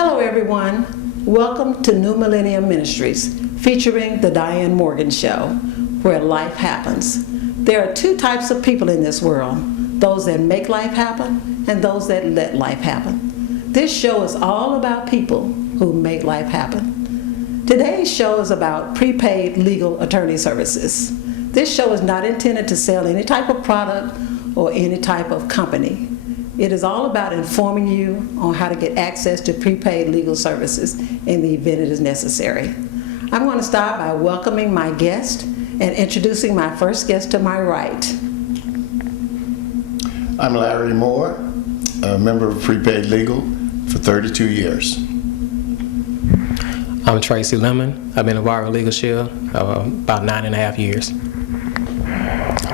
Hello everyone, welcome to New Millennium Ministries featuring the Diann Morgan Show, where life happens. There are two types of people in this world, those that make life happen and those that let life happen. This show is all about people who make life happen. Today's show is about prepaid legal attorney services. This show is not intended to sell any type of product or any type of company. It is all about informing you on how to get access to prepaid legal services in the event it is necessary. I'm going to start by welcoming my guest and introducing my first guest to my right. I'm Larry Moore, a member of Prepaid Legal for 32 years. I'm Tracy Lemon. I've been a bar with Legal Shield about 9.5 years.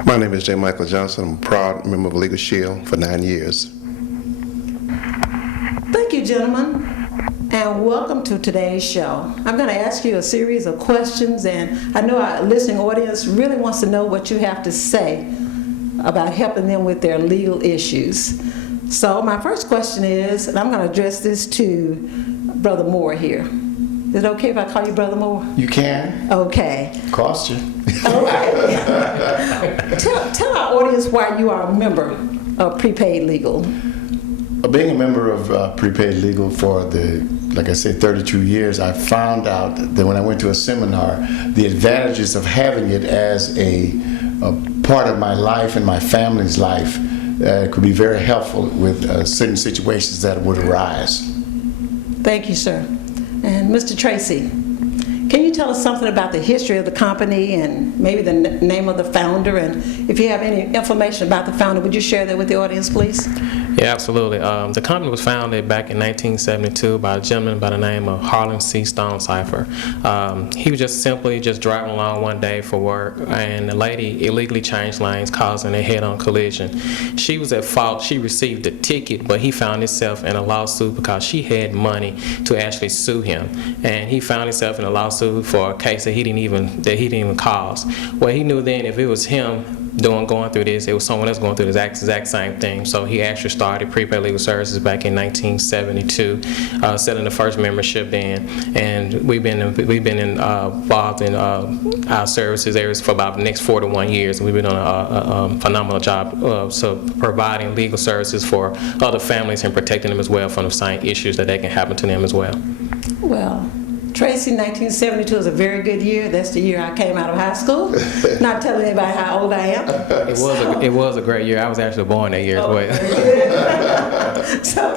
My name is J. Michael Johnson. I'm a proud member of Legal Shield for 9 years. Thank you, gentlemen, and welcome to today's show. I'm going to ask you a series of questions, and I know our listening audience really wants to know what you have to say about helping them with their legal issues. So my first question is, and I'm going to address this to Brother Moore here. Is it okay if I call you Brother Moore? You can. Okay. Cost you. Okay. Tell our audience why you are a member of Prepaid Legal. Being a member of Prepaid Legal for like I said, 32 years, I found out that when I went to a seminar, the advantages of having it as a part of my life and my family's life could be very helpful with certain situations that would arise. Thank you, sir. And Mr. Tracy, can you tell us something about the history of the company and maybe the name of the founder? And if you have any information about the founder, would you share that with the audience, please? Yeah, absolutely. The company was founded back in 1972 by a gentleman by the name of Harlan C. Stone Cipher. He was just simply driving along one day for work, and the lady illegally changed lanes, causing a head-on collision. She was at fault. She received a ticket, but he found himself in a lawsuit because she had money to actually sue him, and he found himself in a lawsuit for a case that he didn't even cause. Well, he knew then if it was him going through this, it was someone else going through the exact same thing. So he actually started Prepaid Legal Services back in 1972, selling the first membership then, and we've been involved in our services areas for about the next 41 years. We've been on a phenomenal job so providing legal services for other families and protecting them as well from the same issues that can happen to them as well. Well, Tracy, 1972 is a very good year. That's the year I came out of high school. Not telling anybody how old I am. It was a great year. I was actually born that year as well. So,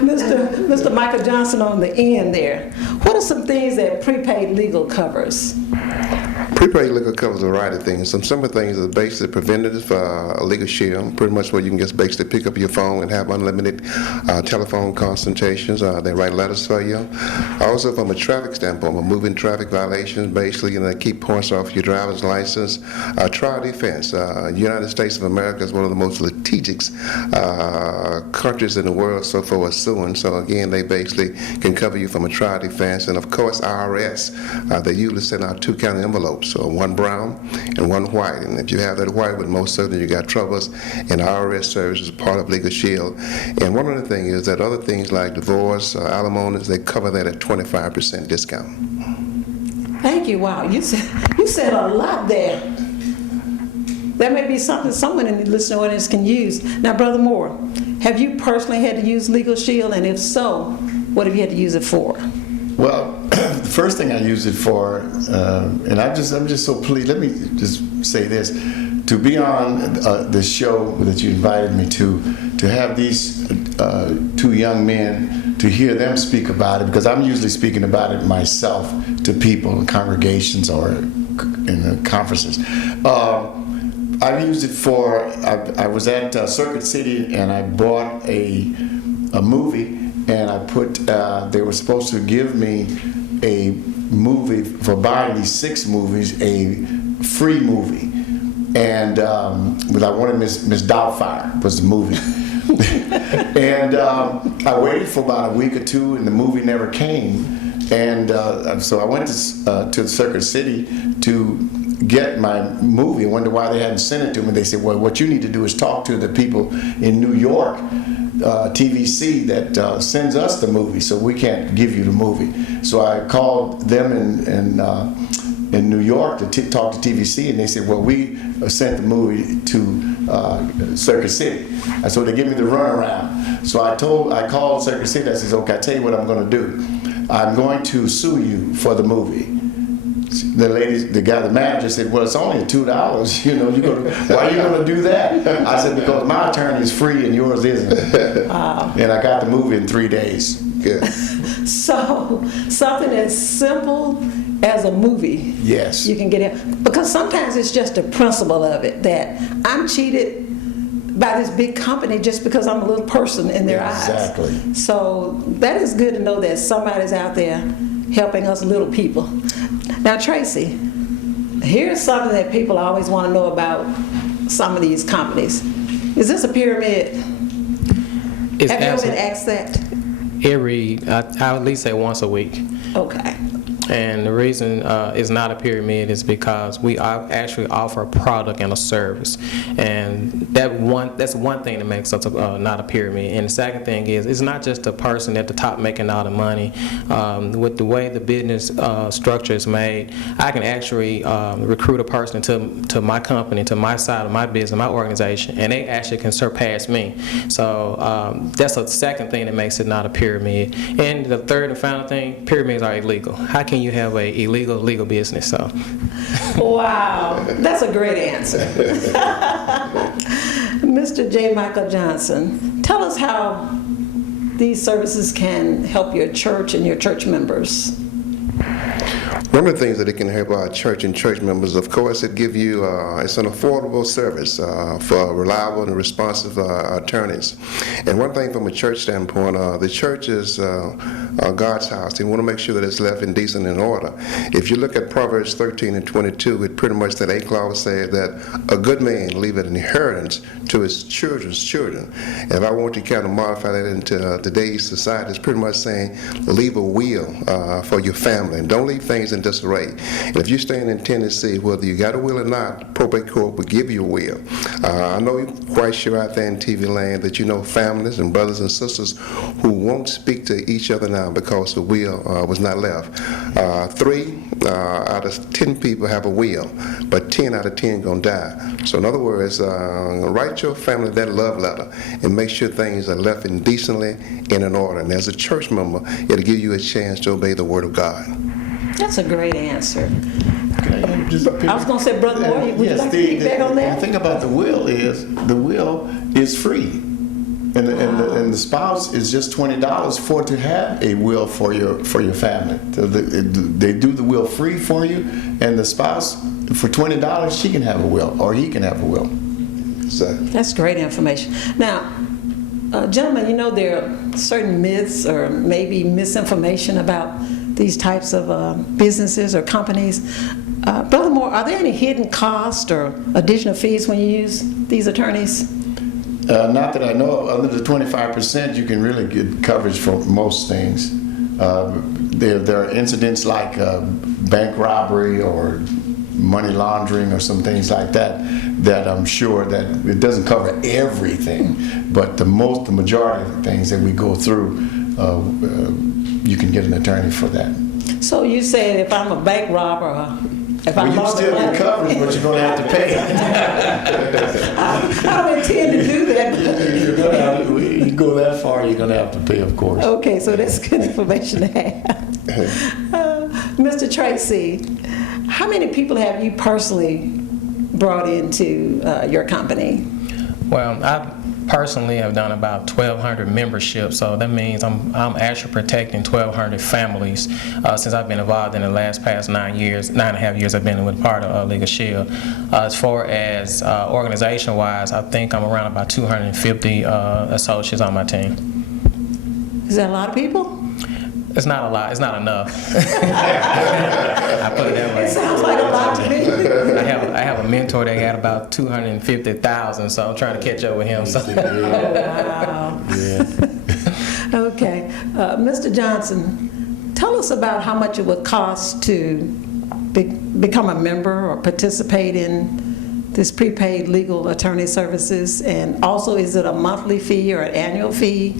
Mr. Michael Johnson on the end there, what are some things that Prepaid Legal covers? Prepaid Legal covers a variety of things. Some of the things are basically preventative for a legal shield, pretty much where you can just basically pick up your phone and have unlimited telephone consultations. They write letters for you. Also, from a traffic standpoint, removing traffic violations, basically, they keep points off your driver's license. Trial defense. United States of America is one of the most litigious countries in the world so far as suing. So again, they basically can cover you from a trial defense. And of course, IRS, they usually send out 2 county envelopes. So one brown and one white. And if you have that white one, most certainly you got troubles. And IRS service is part of Legal Shield. And one other thing is that other things like divorce, alimonies, they cover that at 25% discount. Thank you. Wow, you said a lot there. That may be something someone in the listening audience can use. Now, Brother Moore, have you personally had to use Legal Shield? And if so, what have you had to use it for? Well, the first thing I use it for, and I'm just so pleased. Let me just say this: to be on this show that you invited me to have these 2 young men, to hear them speak about it, because I'm usually speaking about it myself to people in congregations or in conferences. I used it for. I was at Circuit City and I bought a movie. And I they were supposed to give me a movie for buying these 6 movies, a free movie. And but I wanted Miss Doubtfire was the movie. And I waited for about a week or 2 and the movie never came. And so I went to Circuit City to get my movie. I wondered why they hadn't sent it to me. They said, well, what you need to do is talk to the people in New York TVC that sends us the movie, so we can't give you the movie. So I called them in New York to talk to TVC, and they said, well, we sent the movie to Circuit City. And so they give me the runaround. So I called Circuit City. I said, okay, I tell you what I'm going to do. I'm going to sue you for the movie. The manager said, well, it's only $2. You know, why are you going to do that? I said, because my attorney is free and yours isn't. Wow. And I got the movie in 3 days. Good. So something as simple as a movie, Yes. you can get it. Because sometimes it's just the principle of it that I'm cheated by this big company just because I'm a little person in their eyes. Exactly. So that is good to know that somebody's out there helping us little people. Now, Tracy, here's something that people always want to know about some of these companies. Is this a pyramid? It's Have you ever been absolute- asked that? I would at least say once a week. Okay. And the reason it's not a pyramid is because we actually offer a product and a service, and that's one thing that makes us not a pyramid. And the second thing is, it's not just the person at the top making all the money. With the way the business structure is made, I can actually recruit a person to my company, to my side of my business, my organization, and they actually can surpass me. So that's a second thing that makes it not a pyramid. And the third and final thing, pyramids are illegal. How can you have a illegal legal business? So Wow, that's a great answer. Mr. J. Michael Johnson, tell us how these services can help your church and your church members. One of the things that it can help our church and church members, of course, it give you, it's an affordable service for reliable and responsive attorneys. And one thing from a church standpoint, the church is God's house. They want to make sure that it's left in decent and order. If you look at Proverbs 13 and 22, it pretty much, that 8th clause says that a good man leave an inheritance to his children's children. And if I want to kind of modify that into today's society, it's pretty much saying leave a will for your family. And don't leave things in disarray. And if you're staying in Tennessee, whether you got a will or not, probate court will give you a will. I know you're quite sure out there in TV land that you know families and brothers and sisters who won't speak to each other now because the will was not left. 3 out of 10 people have a will, but 10 out of 10 gonna die. So in other words, write your family that love letter and make sure things are left indecently and in order. And as a church member, it'll give you a chance to obey the word of God. That's a great answer. I I was going to say, Brother Moore, would you like to piggyback on that? The thing about the will is free. And the spouse is just $20 for to have a will for your family. So they do the will free for you, and the spouse, for $20, she can have a will, or he can have a will. So That's great information. Now, gentlemen, you know there are certain myths or maybe misinformation about these types of businesses or companies. Brother Moore, are there any hidden costs or additional fees when you use these attorneys? Not that I know of. Under the 25%, you can really get coverage for most things. There are incidents like bank robbery or money laundering or some things like that I'm sure that it doesn't cover everything, but the majority of the things that we go through, you can get an attorney for that. So you said if I'm a bank robber, if I Well, you lost still money, get coverage, but you're going to have to pay. I don't intend to do that. You go that far, you're going to have to pay, of course. Okay, so that's good information to have. Mr. Tracy, how many people have you personally brought into your company? Well, I personally have done about 1,200 memberships, so that means I'm actually protecting 1,200 families since I've been involved in the past 9 years, 9.5 years I've been with part of Legal Shield. As far as organization-wise, I think I'm around about 250 associates on my team. Is that a lot of people? It's not a lot. It's not enough. I put it that way. It sounds like a lot to me. I have a mentor that got about 250,000, so I'm trying to catch up with him. So. Wow. Yeah. Okay. Mr. Johnson, tell us about how much it would cost to become a member or participate in this prepaid legal attorney services? And also, is it a monthly fee or an annual fee?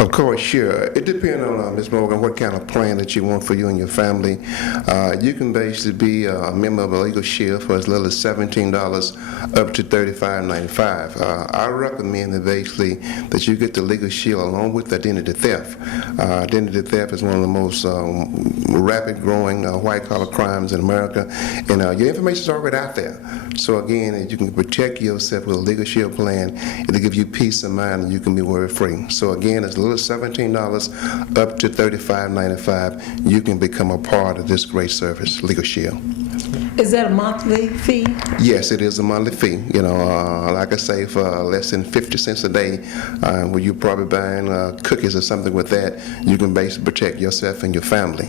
Of course, sure. It depends on, Ms. Morgan, what kind of plan that you want for you and your family. You can basically be a member of a Legal Shield for as little as $17 up to $35.95. I recommend that basically that you get the Legal Shield along with identity theft. Identity theft is one of the most rapid growing white-collar crimes in America, and your information is already out there. So again, you can protect yourself with a Legal Shield plan. It'll give you peace of mind and you can be worry-free. So again, as little as $17 up to $35.95, you can become a part of this great service, Legal Shield. Is that a monthly fee? Yes, it is a monthly fee. You know, like I say, for less than 50 cents a day, where you're probably buying cookies or something with that, you can basically protect yourself and your family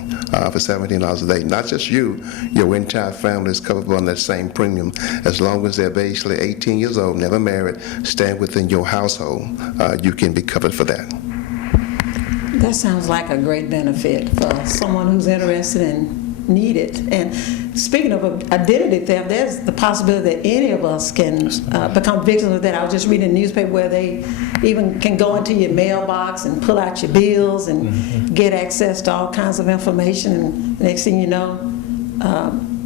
for $17 a day. Not just you, your entire family is covered on that same premium, as long as they're basically 18 years old, never married, staying within your household, you can be covered for that. That sounds like a great benefit for someone who's interested and need it. And speaking of identity theft, there's the possibility that any of us can become victims of that. I was just reading a newspaper where they even can go into your mailbox and pull out your bills and get access to all kinds of information. And the next thing you know,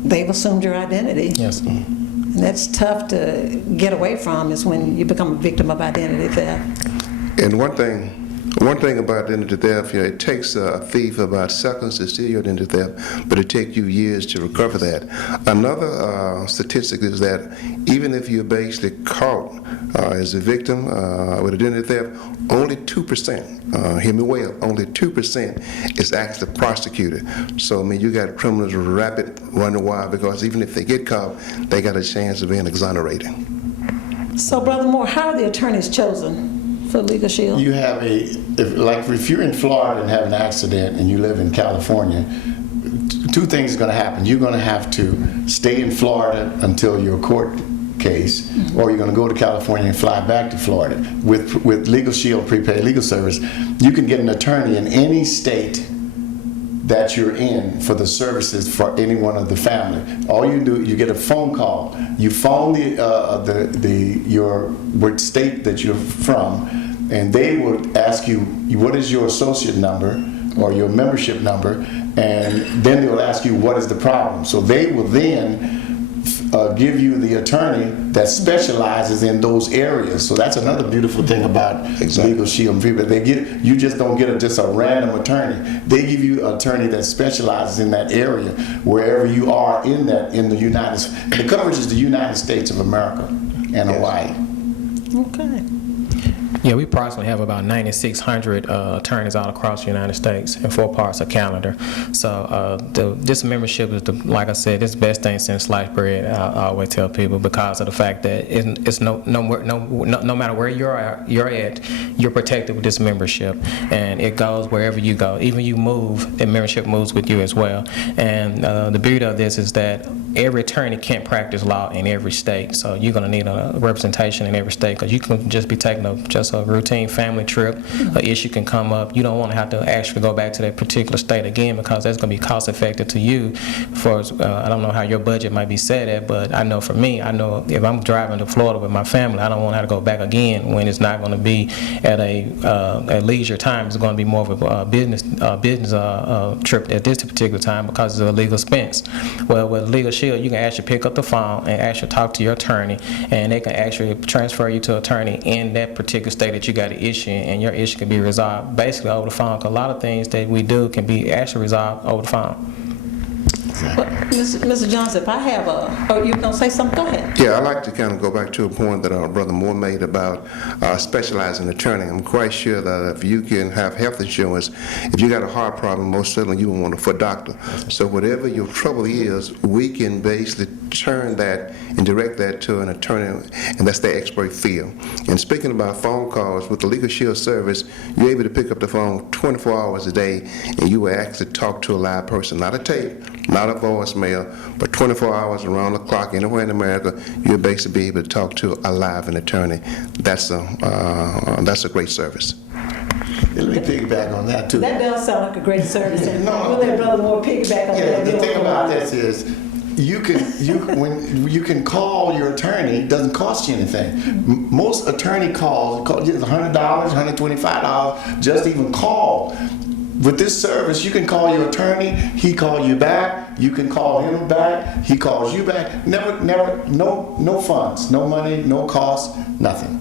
they've assumed your identity. Yes. And that's tough to get away from, is when you become a victim of identity theft. And one thing about identity theft, you know, it takes a thief about seconds to steal your identity theft, but it takes you years to recover that. Another statistic is that even if you're basically caught as a victim with identity theft, only 2%, hear me well, only 2% is actually prosecuted. So, I mean, you got criminals rapid running wild, because even if they get caught, they got a chance of being exonerated. So, Brother Moore, how are the attorneys chosen for Legal Shield? You have if you're in Florida and have an accident and you live in California, two things are going to happen. You're going to have to stay in Florida until your court case, or you're going to go to California and fly back to Florida. With Legal Shield Prepaid Legal Service, you can get an attorney in any state that you're in for the services for any one of the family. All you do, you get a phone call. You phone your state that you're from, and they will ask you, what is your associate number or your membership number, and then they will ask you, what is the problem? So they will then give you the attorney that specializes in those areas. So that's another beautiful thing about Legal Shield. You just don't get just a random attorney. They give you an attorney that specializes in that area, wherever you are in the United States. The coverage is the United States of America and Hawaii. Okay. Yeah, we approximately have about 9,600 attorneys all across the United States in 4 parts of calendar. So this membership is, like I said, it's the best thing since sliced bread. I always tell people, because of the fact that it's no matter where you're at, you're protected with this membership, and it goes wherever you go. Even you move, the membership moves with you as well. And the beauty of this is that every attorney can't practice law in every state, so you're going to need a representation in every state, because you can just be taking just a routine family trip. An issue can come up. You don't want to have to actually go back to that particular state again, because that's going to be cost effective to you. For I don't know how your budget might be set at, but I know for me, I know if I'm driving to Florida with my family, I don't want to have to go back again when it's not going to be at a leisure time. It's going to be more of a business trip at this particular time, because it's a legal expense. Well, with Legal Shield, you can actually pick up the phone and actually talk to your attorney, and they can actually transfer you to an attorney in that particular state that you got an issue in, and your issue can be resolved basically over the phone. Because a lot of things that we do can be actually resolved over the phone. But, Mr. Johnson, if I have you going to say something? Go ahead. Yeah, I'd like to kind of go back to a point that our Brother Moore made about specializing attorney. I'm quite sure that if you can have health insurance, if you got a heart problem, most certainly you will want a foot doctor. So whatever your trouble is, we can basically turn that and direct that to an attorney, and that's their expert field. And speaking about phone calls, with the Legal Shield service, you're able to pick up the phone 24 hours a day, and you will actually talk to a live person, not a tape, not a voicemail, but 24 hours around the clock, anywhere in America, you'll basically be able to talk to a live attorney. That's a great service. Let me piggyback on that too. That does sound like a great service. And No, we'll let Brother Moore piggyback on that. The thing about this is, when you can call your attorney, it doesn't cost you anything. Most attorney calls cost you $100, $125 just to even call. With this service, you can call your attorney, he call you back, you can call him back, he calls you back. Never, no funds, no money, no cost, nothing.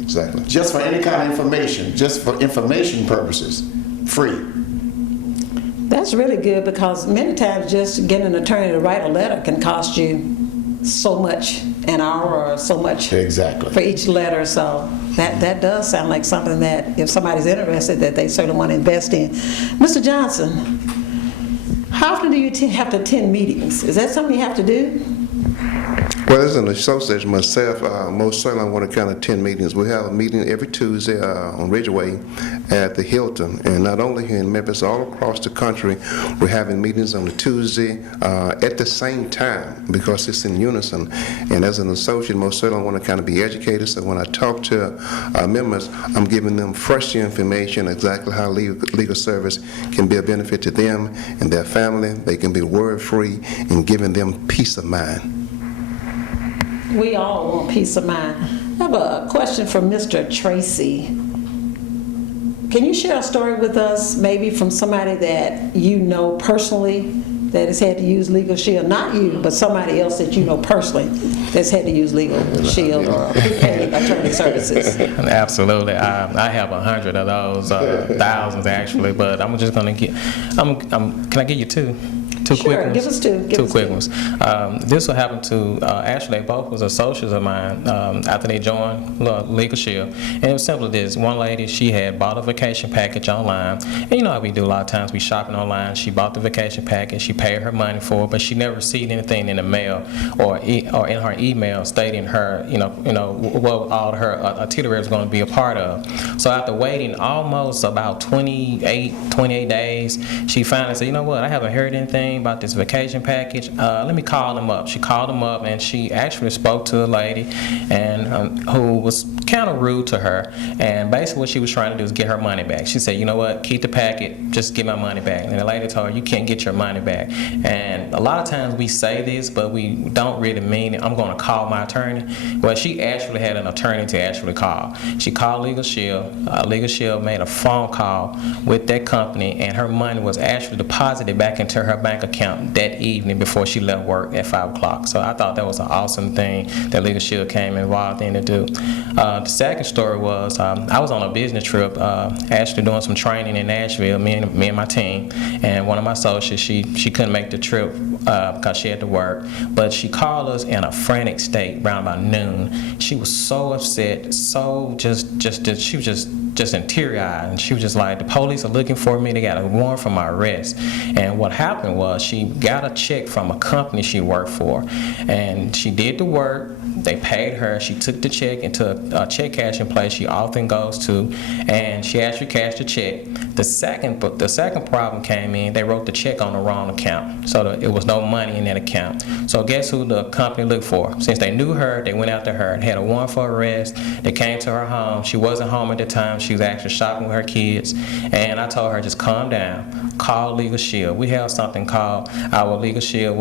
Exactly. Just for any kind of information, just for information purposes, free. That's really good, because many times just getting an attorney to write a letter can cost you so much an hour or so much Exactly. for each letter. So that does sound like something that if somebody's interested, that they certainly want to invest in. Mr. Johnson, how often do you have to attend meetings? Is that something you have to do? Well, as an association myself, most certainly I want to kind of attend meetings. We have a meeting every Tuesday on Ridgeway at the Hilton, and not only here in Memphis, all across the country, we're having meetings on the Tuesday at the same time, because it's in unison. And as an associate, most certainly I want to kind of be educated, so when I talk to members, I'm giving them fresh information, exactly how legal service can be a benefit to them and their family. They can be worry-free, and giving them peace of mind. We all want peace of mind. I have a question for Mr. Tracy. Can you share a story with us, maybe from somebody that you know personally that has had to use Legal Shield? Not you, but somebody else that you know personally that's had to use Legal Shield or Prepaid attorney services. Absolutely. I have 100 of those, thousands actually, but I'm just going to get, can I give you two? Quick ones. Give us two. Two quick ones. This will happen to, actually, they both was associates of mine after they joined Legal Shield. And it was simply this. One lady, she had bought a vacation package online. And you know how we do a lot of times, we shopping online. She bought the vacation package, she paid her money for it, but she never received anything in the mail or in her email stating her, what all her itinerary was going to be a part of. So after waiting almost about 28 days, she finally said, you know what, I haven't heard anything about this vacation package. Let me call them up. She called them up, and she actually spoke to a lady and who was kind of rude to her, and basically what she was trying to do is get her money back. She said, you know what, keep the packet, just get my money back. And the lady told her, you can't get your money back. And a lot of times we say this, but we don't really mean it. I'm going to call my attorney. Well, she actually had an attorney to actually call. She called Legal Shield. Legal Shield made a phone call with that company, and her money was actually deposited back into her bank account that evening before she left work at 5 o'clock. So I thought that was an awesome thing that Legal Shield came involved in to do. The second story was I was on a business trip, actually doing some training in Nashville, me and my team, and one of my associates, she couldn't make the trip because she had to work, but she called us in a frantic state around about noon. She was so upset, so she was just in teary-eyed, and she was just like, the police are looking for me, they got a warrant for my arrest. And what happened was she got a check from a company she worked for, and she did the work, they paid her, she took the check into a check cashing place she often goes to, and she actually cashed the check. The second problem came in, they wrote the check on the wrong account, so it was no money in that account. So guess who the company looked for? Since they knew her, they went after her and had a warrant for arrest. They came to her home. She wasn't home at the time. She was actually shopping with her kids, and I told her, just calm down, call Legal Shield. We have something called our Legal Shield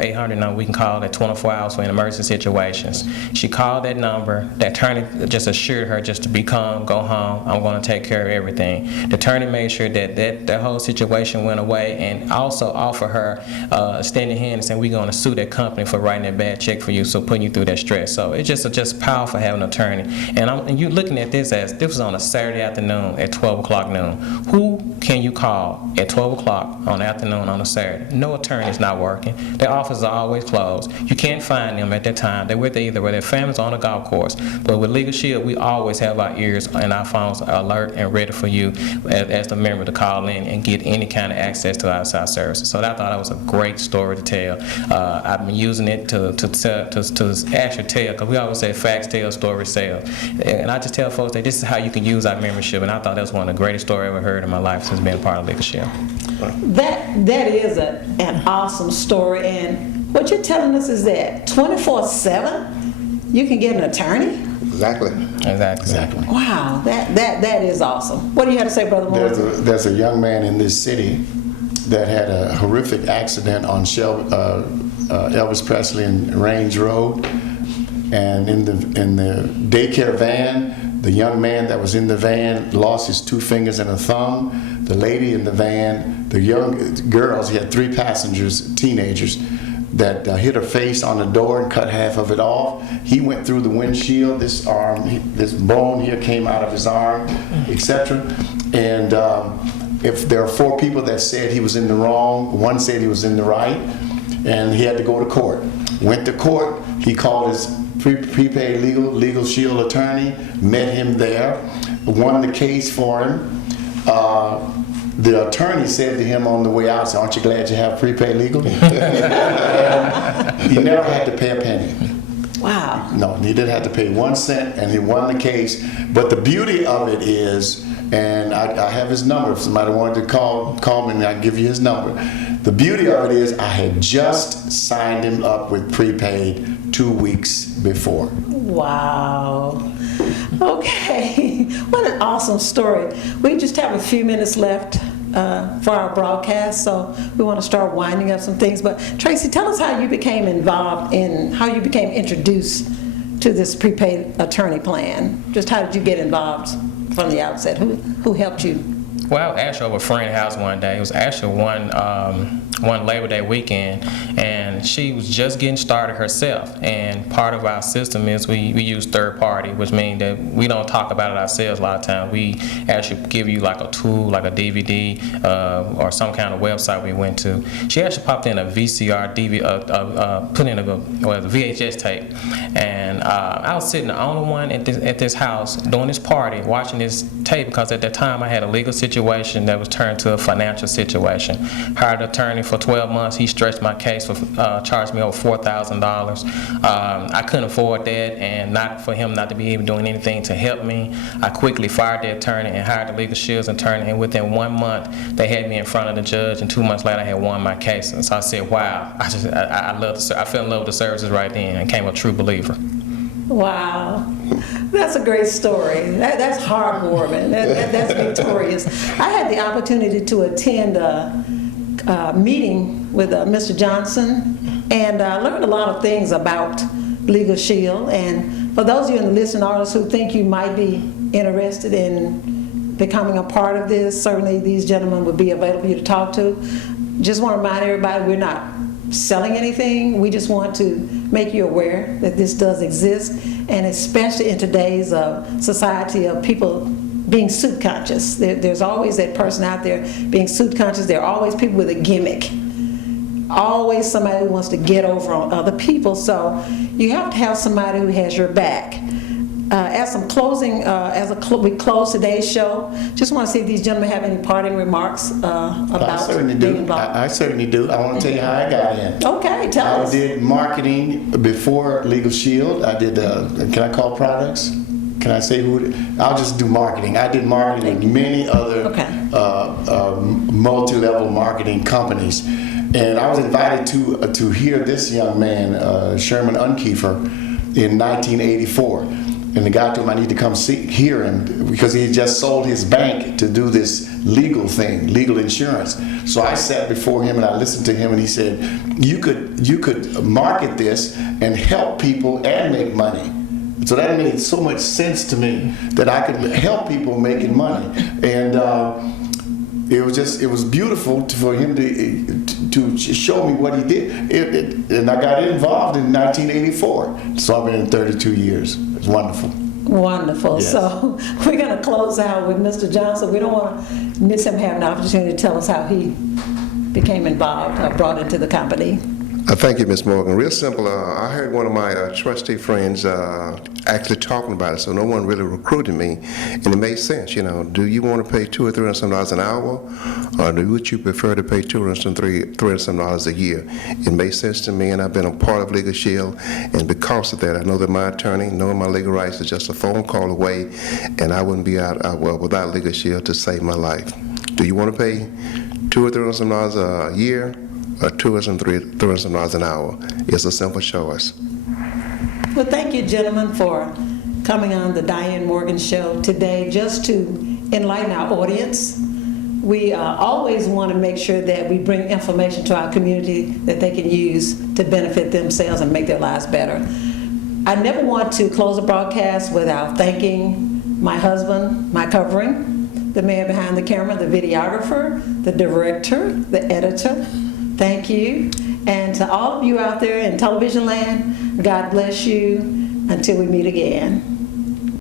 800 number we can call at 24 hours for emergency situations. She called that number. The attorney just assured her just to be calm, go home, I'm going to take care of everything. The attorney made sure that whole situation went away, and also offered her a extended hand and said, we're going to sue that company for writing that bad check for you, so putting you through that stress. So it's just powerful having an attorney. And you're looking at this as this was on a Saturday afternoon at 12 o'clock noon. Who can you call at 12 o'clock on the afternoon on a Saturday? No attorney's not working. Their offices are always closed. You can't find them at that time. They're with either where their families on a golf course. But with Legal Shield, we always have our ears and our phones alert and ready for you as the member to call in and get any kind of access to outside services. So I thought that was a great story to tell. I've been using it to actually tell, because we always say facts tell, stories sell. And I just tell folks that this is how you can use our membership, and I thought that was one of the greatest stories I ever heard in my life since being a part of Legal Shield. That is an awesome story, and what you're telling us is that 24/7 you can get an attorney? Exactly. Wow, that is awesome. What do you have to say, Brother Morris? There's a young man in this city that had a horrific accident on Elvis Presley and Range Road. And in the daycare van, the young man that was in the van lost his 2 fingers and a thumb. The lady in the van, the young girls, he had 3 passengers, teenagers, that hit her face on the door and cut half of it off. He went through the windshield. This bone here came out of his arm, etc. And if there are 4 people that said he was in the wrong, 1 said he was in the right, and he had to go to court. Went to court. He called his prepaid legal shield attorney, met him there, won the case for him. The attorney said to him on the way out, "Aren't you glad you have prepaid legal?" He never had to pay a penny. Wow. No, he didn't have to pay 1 cent, and he won the case. But the beauty of it is, and I have his number. If somebody wanted to call me, and I'll give you his number. The beauty of it is, I had just signed him up with prepaid 2 weeks before. Wow. Okay. What an awesome story. We just have a few minutes left for our broadcast, so we want to start winding up some things. But Tracy, tell us how you became involved in, how you became introduced to this prepaid attorney plan. Just how did you get involved from the outset? Who helped you? Well, I was actually over a friend's house one day. It was actually one Labor Day weekend, and she was just getting started herself. And part of our system is we use third party, which means that we don't talk about it ourselves a lot of times. We actually give you like a tool, like a DVD or some kind of website we went to. She actually popped in a VCR, put in a VHS tape, and I was sitting the only one at this house doing this party, watching this tape, because at that time I had a legal situation that was turned to a financial situation. Hired an attorney for 12 months. He stretched my case, charged me over $4,000. I couldn't afford that, and not for him not to be even doing anything to help me. I quickly fired the attorney and hired the legal shields attorney, and within 1 month they had me in front of the judge, and 2 months later I had won my case. And so I said, wow, I fell in love with the services right then and became a true believer. Wow, that's a great story. That's heartwarming. That's victorious. I had the opportunity to attend a meeting with Mr. Johnson, and I learned a lot of things about Legal Shield. And for those of you in the listening audience who think you might be interested in becoming a part of this, certainly these gentlemen would be available for you to talk to. Just want to remind everybody, we're not selling anything. We just want to make you aware that this does exist, and especially in today's society of people being suit conscious. There's always that person out there being suit conscious. There are always people with a gimmick. Always somebody who wants to get over on other people. So you have to have somebody who has your back. As some closing, we close today's show, just want to see if these gentlemen have any parting remarks about I certainly being do. involved. I certainly do. I want to tell you how I got in. Okay, tell us. I did marketing before Legal Shield. I did, can I call products? Can I say who? I'll just do marketing. I did marketing in many other multi-level marketing companies. And I was invited to hear this young man, Sherman Unkiefer, in 1984. And the guy told him I need to come hear him because he had just sold his bank to do this legal thing, legal insurance. So I sat before him and I listened to him, and he said, you could market this and help people and make money. So that made so much sense to me that I could help people making money. And it was beautiful for him to show me what he did. And I got involved in 1984. So I've been in 32 years. It's wonderful. Wonderful. Yes. So we're going to close out with Mr. Johnson. We don't want to miss him having the opportunity to tell us how he became involved, brought into the company. Thank you, Ms. Morgan. Real simple. I heard one of my trustee friends actually talking about it, so no one really recruited me, and it made sense. You know, do you want to pay $200 or $300 an hour, or would you prefer to pay $200 $300 a year? It made sense to me, and I've been a part of Legal Shield, and because of that, I know that my attorney, knowing my legal rights, is just a phone call away, and I wouldn't be out without Legal Shield to save my life. Do you want to pay $200 or $300 a year, or $200 an hour? It's a simple choice. Well, thank you, gentlemen, for coming on the Diann Morgan Show today just to enlighten our audience We always want to make sure that we bring information to our community that they can use to benefit themselves and make their lives better. I never want to close a broadcast without thanking my husband, my covering, the man behind the camera, the videographer, the director, the editor. Thank you. And to all of you out there in television land, God bless you until we meet again.